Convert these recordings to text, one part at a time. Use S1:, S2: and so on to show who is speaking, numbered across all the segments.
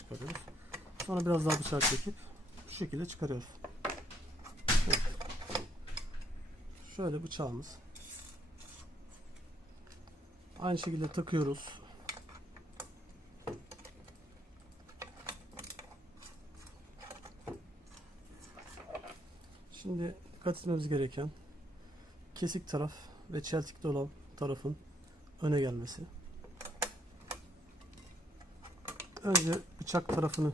S1: çıkarıyoruz. Sonra biraz daha bıçak çekip şu şekilde çıkarıyoruz. Evet. Şöyle bıçağımız. Aynı şekilde takıyoruz. Şimdi dikkat etmemiz gereken kesik taraf ve çeltikli olan tarafın öne gelmesi. Önce bıçak tarafını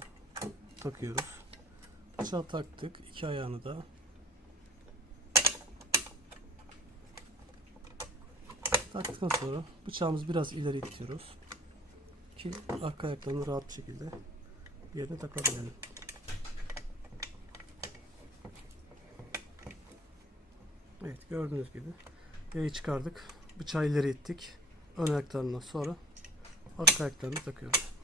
S1: takıyoruz. Bıçağı taktık. iki ayağını da. Taktıktan sonra bıçağımızı biraz ileri itiyoruz. Ki arka ayaklarını rahat şekilde yerine takabilelim. Evet gördüğünüz gibi yayı çıkardık. Bıçağı ileri ittik. Ön ayaklarından sonra arka ayaklarını takıyoruz.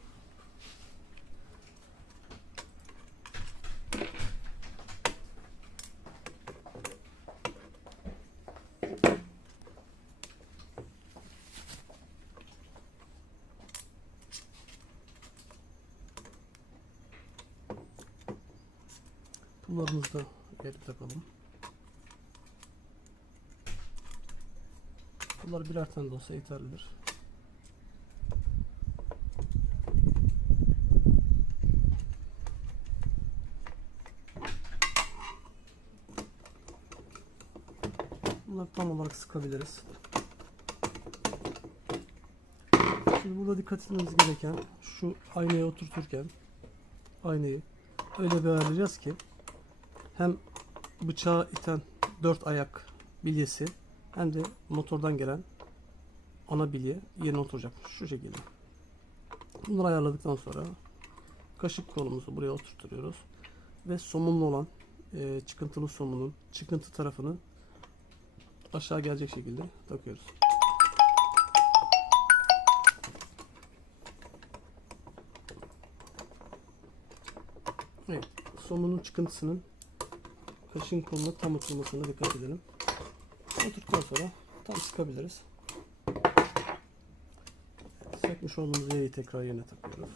S1: Pullarımızı da geri takalım. Bunlar birer tane de olsa yeterlidir. Bunları tam olarak sıkabiliriz. Şimdi burada dikkat etmemiz gereken şu aynaya oturturken aynayı öyle bir ayarlayacağız ki hem bıçağı iten dört ayak bilyesi hem de motordan gelen ana bilye yerine oturacak. Şu şekilde. Bunları ayarladıktan sonra kaşık kolumuzu buraya oturtuyoruz. Ve somunlu olan e, çıkıntılı somunun çıkıntı tarafını aşağı gelecek şekilde takıyoruz. Evet. Somunun çıkıntısının kaşığın koluna tam oturmasına dikkat edelim. Oturduktan sonra tam sıkabiliriz. Sökmüş olduğumuz yayı tekrar yerine takıyoruz.